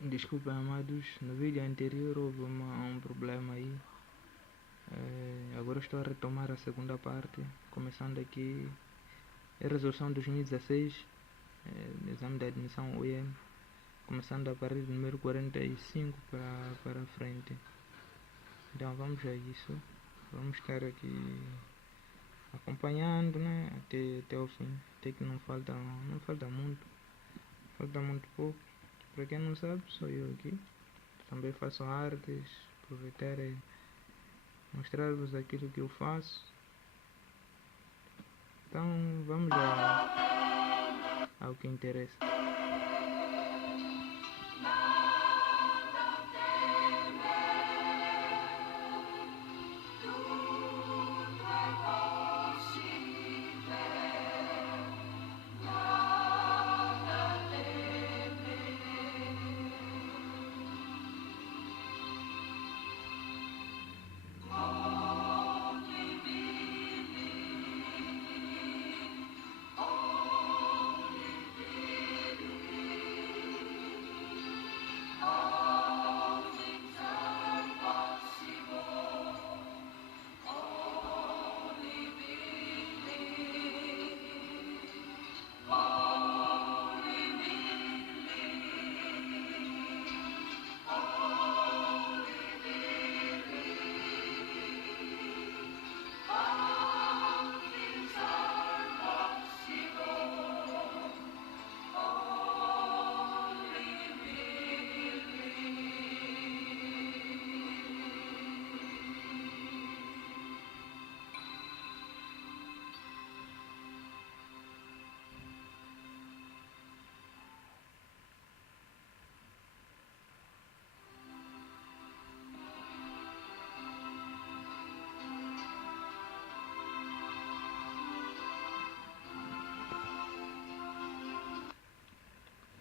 Desculpem, amados, no vídeo anterior houve um problema aí. Agora estou a retomar a segunda parte, começando aqui a resolução 2016, exame de admissão UEM, começando a partir do número 45 para frente. Então vamos a isso, vamos estar aqui acompanhando, né, até o fim, até que não falta muito, falta muito pouco. Para quem não sabe, sou eu aqui, também faço artes, aproveitar e mostrar-vos aquilo que eu faço. Então vamos ao que interessa.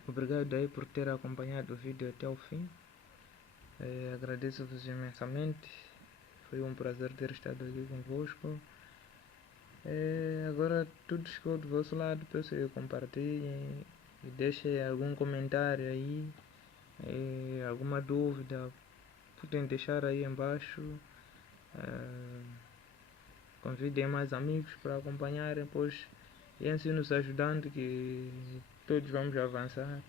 Obrigado aí por ter acompanhado o vídeo até o fim. Agradeço-vos imensamente. Foi um prazer ter estado aqui convosco. Agora tudo chegou do vosso lado, peço que compartilhem e deixem algum comentário aí, alguma dúvida, podem deixar aí embaixo. Convidem mais amigos para acompanharem, pois e assim nos ajudando que todos vamos avançar.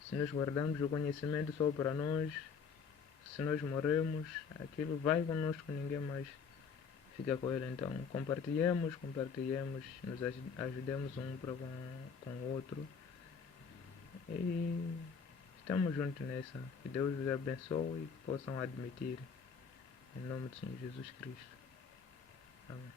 Se nós guardamos o conhecimento só para nós, se nós morremos, aquilo vai conosco, ninguém mais fica com ele. Então compartilhemos, nos ajudemos um para com o outro e estamos juntos nessa. Que Deus os abençoe e possam admitir, em nome do Senhor Jesus Cristo. Amém.